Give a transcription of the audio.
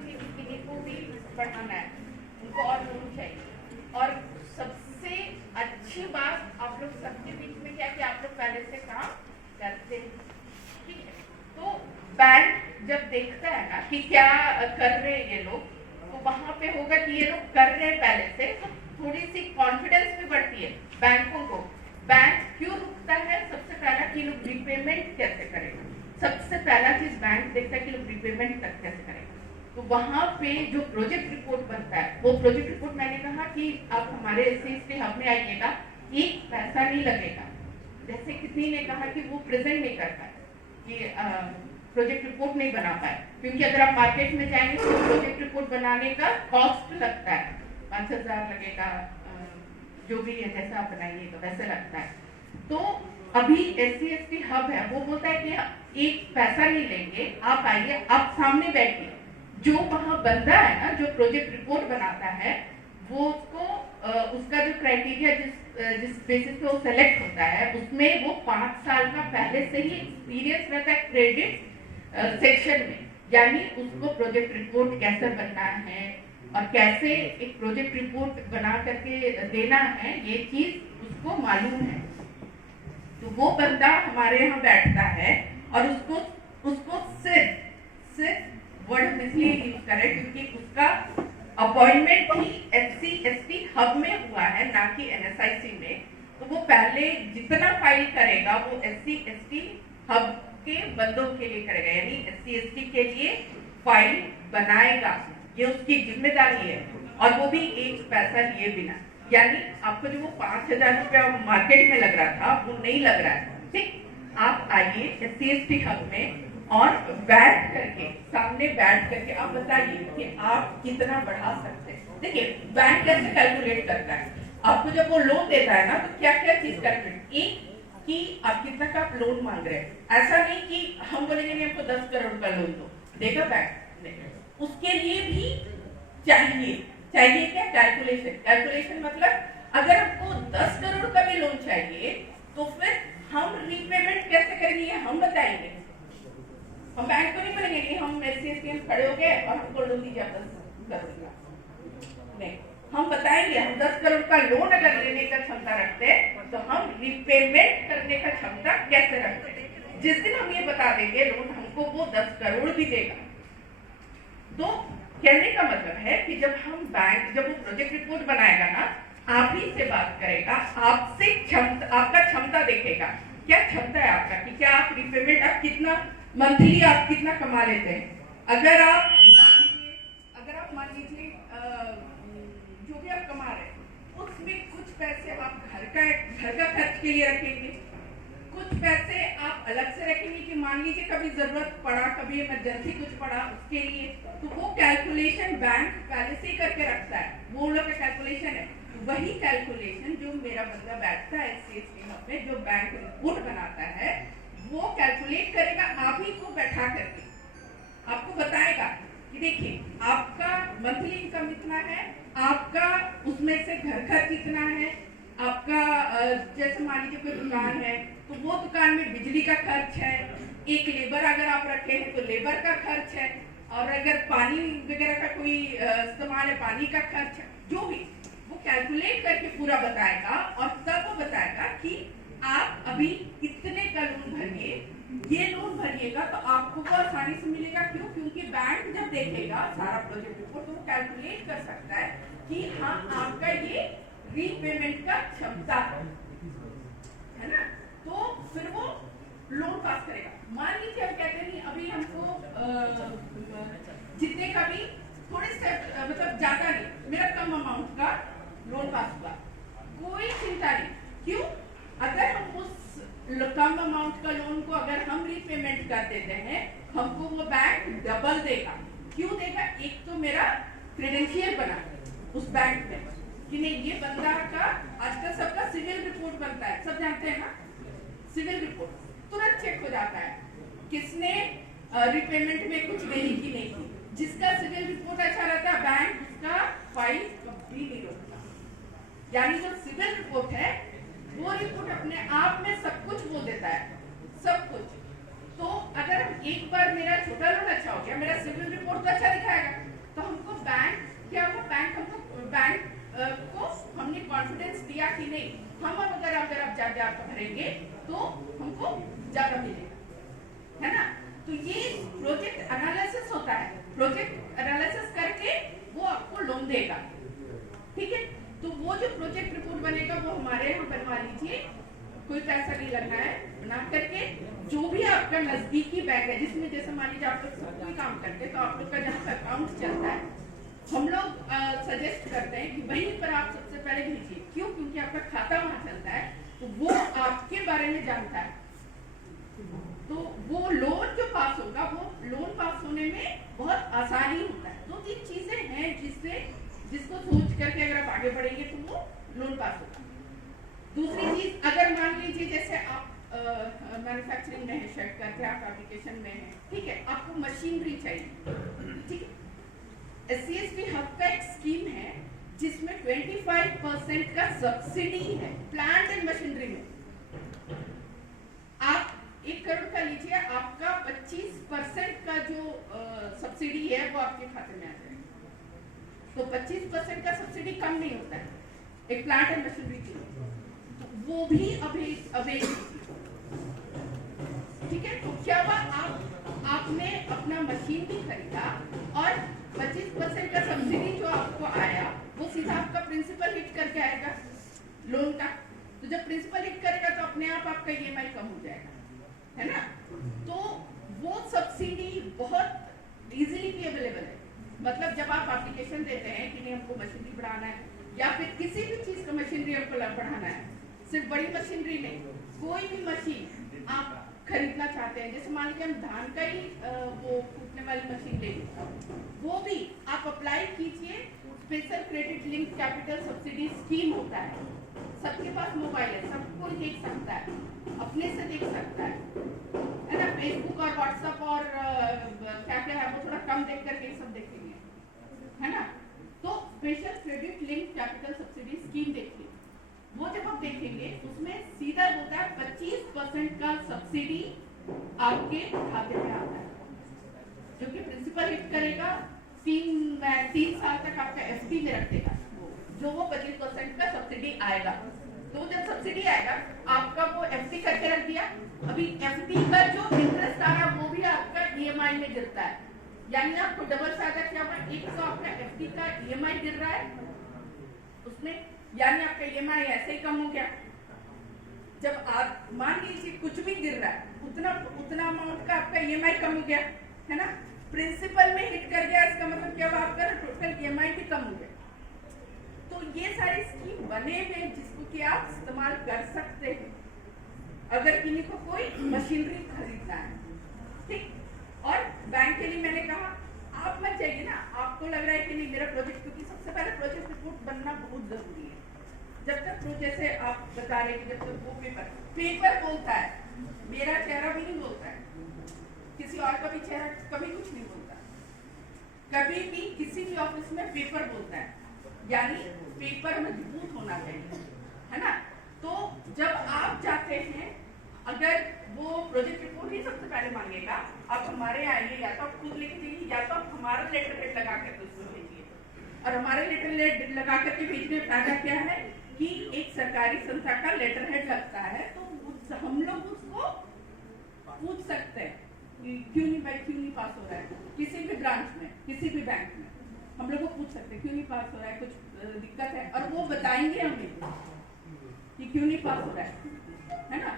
थी कि किन्हीं को भी पढ़ाना है, उनको और लोन चाहिए। और सबसे अच्छी बात आप लोग सबके बीच में क्या कि आप लोग पहले से काम करते हैं, ठीक है। तो बैंक जब देखता है ना कि क्या कर रहे हैं ये लोग, तो वहां पे होगा कि ये लोग कर रहे हैं पहले से, तो थोड़ी सी कॉन्फिडेंस भी बढ़ती है बैंकों को। बैंक क्यों रुकता है? सबसे पहला कि लोग रिपेमेंट कैसे करेगा, सबसे पहला चीज बैंक देखता है कि लोग रिपेमेंट कैसे करेगा। तो वहां पे जो प्रोजेक्ट रिपोर्ट बनता है, वो प्रोजेक्ट रिपोर्ट मैंने कहा कि आप हमारे SC हब में आइएगा, एक पैसा नहीं लगेगा। जैसे किसी ने कहा कि वो प्रेजेंट नहीं कर पाए, कि प्रोजेक्ट रिपोर्ट नहीं बना पाए, क्योंकि अगर आप मार्केट में जाएंगे तो प्रोजेक्ट रिपोर्ट बनाने का कॉस्ट लगता है, 5,000 लगेगा, जो भी है जैसा आप बनाइएगा वैसे लगता है। तो अभी SC हब है, वो बोलता है कि एक पैसा नहीं लेंगे, आप आइए, आप सामने बैठिए। जो वहां बंदा है ना, जो प्रोजेक्ट रिपोर्ट बनाता है, वो उसको उसका जो क्राइटेरिया जिस बेसिस पे वो सेलेक्ट होता है, उसमें वो 5 साल का पहले से ही एक्सपीरियंस रहता है क्रेडिट सेक्शन में। यानी उसको प्रोजेक्ट रिपोर्ट कैसे बनना है और कैसे एक प्रोजेक्ट रिपोर्ट बना करके देना है, ये चीज उसको मालूम है। तो वो बंदा हमारे यहाँ बैठता है और उसको सिर्फ वर्ड इसलिए यूज करें क्योंकि उसका अपॉइंटमेंट ही SC हब में हुआ है, ना कि NSIC में। तो वो पहले जितना फाइल करेगा वो SC हब के बंदों के लिए करेगा, यानी SC के लिए फाइल बनाएगा, ये उसकी जिम्मेदारी है। और वो भी एक पैसा लिए बिना, यानी आपको जो वो 5,000 रुपया मार्केट में लग रहा था वो नहीं लग रहा है, ठीक। आप आइए SC हब में और बैठ करके, सामने बैठ करके आप बताइए कि आप कितना बढ़ा सकते हैं। देखिए बैंक कैसे कैलकुलेट करता है, आपको जब वो लोन देता है ना, तो क्या क्या चीज कैलकुलेट, एक कि आप कितना का आप लोन मांग रहे हैं। ऐसा नहीं कि हम बोलेंगे नहीं हमको 10 करोड़ का लोन दो, देगा बैंक नहीं। उसके लिए भी चाहिए क्या, कैलकुलेशन मतलब अगर आपको 10 करोड़ का भी लोन चाहिए तो फिर हम रीपेमेंट कैसे करेंगे हम बताएंगे। हम बैंक को नहीं बोलेंगे कि हम SC खड़े हो गए और हमको लोन दीजिए 10 करोड़ का, नहीं। हम बताएंगे हम 10 करोड़ का लोन अगर लेने का क्षमता रखते हैं तो हम रिपेमेंट करने का क्षमता कैसे रखते हैं। जिस दिन हम ये बता देंगे लोन हमको वो 10 करोड़ भी देगा। तो कहने का मतलब है कि जब वो प्रोजेक्ट रिपोर्ट बनाएगा ना, आप ही से बात करेगा, आपसे आपका क्षमता देखेगा, क्या क्षमता है आपका, कि क्या आप रिपेमेंट, आप कितना मंथली आप कितना कमा लेते हैं। अगर आप मान लीजिए जो भी आप कमा रहे हैं उसमें कुछ पैसे आप घर का खर्च के लिए रखेंगे, कुछ पैसे आप अलग से रखेंगे कि मान लीजिए कभी जरूरत पड़ा, कभी इमरजेंसी कुछ पड़ा उसके लिए। तो वो कैलकुलेशन बैंक पहले से ही करके रखता है, वो लोग का कैलकुलेशन है। वही कैलकुलेशन जो मेरा बंदा बैठता है SC हब में, जो बैंक रिपोर्ट बनाता है, वो कैलकुलेट करेगा आप ही को बैठा करके, आपको बताएगा कि देखिए आपका मंथली इनकम इतना है, आपका उसमें से घर खर्च इतना है, आपका जैसे मान लीजिए कोई दुकान है तो वो दुकान में बिजली का खर्च है, एक लेबर अगर आप रखे हैं तो लेबर का खर्च है, और अगर पानी वगैरह का कोई इस्तेमाल है पानी का खर्च है, जो भी वो कैलकुलेट करके पूरा बताएगा। और तब वो बताएगा कि आप अभी इतने का लोन भरिए, ये लोन भरिएगा तो आपको वो आसानी से मिलेगा। क्यों? क्योंकि बैंक जब देखेगा सारा प्रोजेक्ट रिपोर्ट तो वो कैलकुलेट कर सकता है कि हाँ आपका ये रीपेमेंट का क्षमता है ना, तो फिर वो लोन पास करेगा। मान लीजिए हम कहते हैं अभी हमको जितने का भी थोड़े से मतलब ज्यादा नहीं, मेरा कम अमाउंट का लोन पास हुआ, कोई चिंता नहीं। क्यों? अगर हम उस कम अमाउंट का लोन को अगर हम रीपेमेंट कर देते हैं, हमको वो बैंक डबल देगा। क्यों देगा? एक तो मेरा क्रेडेंशियल बना उस बैंक में कि नहीं, ये बंदा का आजकल सबका सिविल रिपोर्ट बनता है, सब जानते हैं ना, सिविल रिपोर्ट तुरंत चेक हो जाता है किसने रिपेमेंट में कुछ देने की नहीं की। जिसका सिविल रिपोर्ट अच्छा रहता है बैंक उसका फाइल कभी नहीं रोकता। यानी जो सिविल रिपोर्ट है वो रिपोर्ट अपने आप में सब कुछ बोल देता है, सब कुछ। तो अगर एक बार मेरा छोटा लोन अच्छा हो गया, मेरा सिविल रिपोर्ट तो अच्छा दिखाएगा, आप भरेंगे तो हमको ज्यादा मिलेगा, है ना। तो ये प्रोजेक्ट एनालिसिस होता है, प्रोजेक्ट एनालिसिस करके वो आपको लोन देगा, ठीक है। तो वो जो प्रोजेक्ट रिपोर्ट बनेगा वो हमारे यहाँ बनवा लीजिए, कोई पैसा नहीं लगना है, बना करके जो भी आपका नजदीकी बैंक है, जिसमें जैसे मान लीजिए आप लोग सब कोई काम करते हैं तो आप लोग का जहाँ पे अकाउंट चलता है, हम लोग सजेस्ट करते हैं कि वहीं पर आप सबसे पहले भेजिए। क्यों? क्योंकि आपका खाता वहाँ चलता है, तो वो आपके बारे में जानता है, तो वो लोन जो पास होगा वो लोन पास होने में बहुत आसानी होता है। तो तीन चीजें हैं जिसको सोच करके अगर आप आगे बढ़ेंगे तो वो लोन पास होगा। दूसरी चीज, अगर मान लीजिए जैसे आप मैन्युफैक्चरिंग में है, शर्ट का क्राफ्ट एप्लीकेशन में है, ठीक है, आपको मशीनरी चाहिए, ठीक है। SCST हब का एक स्कीम है जिसमें 25% का सब्सिडी है प्लांट एंड मशीनरी में। आप 1 करोड़ का लीजिए, आपका 25% का जो सब्सिडी है वो आपके खाते में आ जाएगा। तो 25% का सब्सिडी कम नहीं होता है एक प्लांट एंड मशीनरी के लिए, तो वो भी अवेल, ठीक है। तो क्या हुआ, आपने अपना मशीन भी खरीदा और 25% का सब्सिडी जो आपको आया वो सीधा आपका प्रिंसिपल हिट करके आएगा लोन का। तो जब प्रिंसिपल हिट करेगा तो अपने आप आपका EMI कम हो जाएगा, है ना। तो वो सब्सिडी बहुत इजीली भी अवेलेबल है। मतलब जब आप एप्लीकेशन देते हैं कि नहीं हमको मशीनरी बढ़ाना है या फिर किसी भी चीज का मशीनरी हमको बढ़ाना है, सिर्फ बड़ी मशीनरी नहीं, कोई भी मशीन आप खरीदना चाहते हैं, जैसे मान लीजिए हम धान का ही वो कूटने वाली मशीन ले, वो भी आप अप्लाई कीजिए। Special credit link capital subsidy scheme होता है, सबके पास मोबाइल है, सबको देख सकता है, अपने से देख सकता है ना। फेसबुक और व्हाट्सएप और क्या क्या है वो थोड़ा कम देख करके सब देखेंगे, है ना। तो special credit link capital subsidy scheme देखिए, वो जब आप देखेंगे उसमें सीधा होता है 25% का सब्सिडी आपके खाते में आता है, जो कि प्रिंसिपल हिट करेगा। 3 साल तक आपका FD में रखेगा, जो वो 25% का सब्सिडी आएगा। तो जब सब्सिडी आएगा आपका वो FD करके रख दिया, अभी FD का जो इंटरेस्ट आ रहा है वो भी आपका EMI में गिरता है, यानी आपको डबल फायदा क्या होगा, एक तो आपका FD का EMI गिर रहा है उसमें, यानी आपका EMI ऐसे ही कम हो गया। जब आप मान लीजिए कुछ भी गिर रहा है, उतना अमाउंट का आपका EMI कम हो गया, है ना। प्रिंसिपल में हिट कर गया, इसका मतलब क्या हुआ, आपका टोटल EMI भी कम हो गया। तो ये सारी स्कीम बने हुए जिसको कि आप इस्तेमाल कर सकते हैं अगर किसी को कोई मशीनरी खरीदना है, ठीक। और बैंक के लिए मैंने कहा आप मत जाइए ना, आपको लग रहा है कि नहीं मेरा प्रोजेक्ट, क्योंकि सबसे पहले प्रोजेक्ट रिपोर्ट बनना बहुत जरूरी है। जब तक जैसे आप बता रहे हैं कि जब तक वो पेपर बोलता है, मेरा चेहरा भी नहीं बोलता है, किसी और का भी चेहरा कभी कुछ नहीं बोलता, कभी भी किसी भी ऑफिस में पेपर बोलता है, यानी पेपर मजबूत होना चाहिए, है ना। तो जब आप जाते हैं, अगर वो प्रोजेक्ट रिपोर्ट ही सबसे पहले मांगेगा, आप हमारे आइए, या तो आप खुद लेके जाइए या तो आप हमारा लेटर हेड लगा करके उसको भेजिए। और हमारे लेटर हेड लगा करके भेजने में फायदा क्या है कि एक सरकारी संस्था का लेटर हेड लगता है, तो हम लोग उसको पूछ सकते हैं क्यों नहीं पास हो रहा है, किसी भी ब्रांच में, किसी भी बैंक में हम लोग को पूछ सकते हैं क्यों नहीं पास हो रहा है, कुछ दिक्कत है, और वो बताएंगे हमें कि क्यों नहीं पास हो रहा है ना।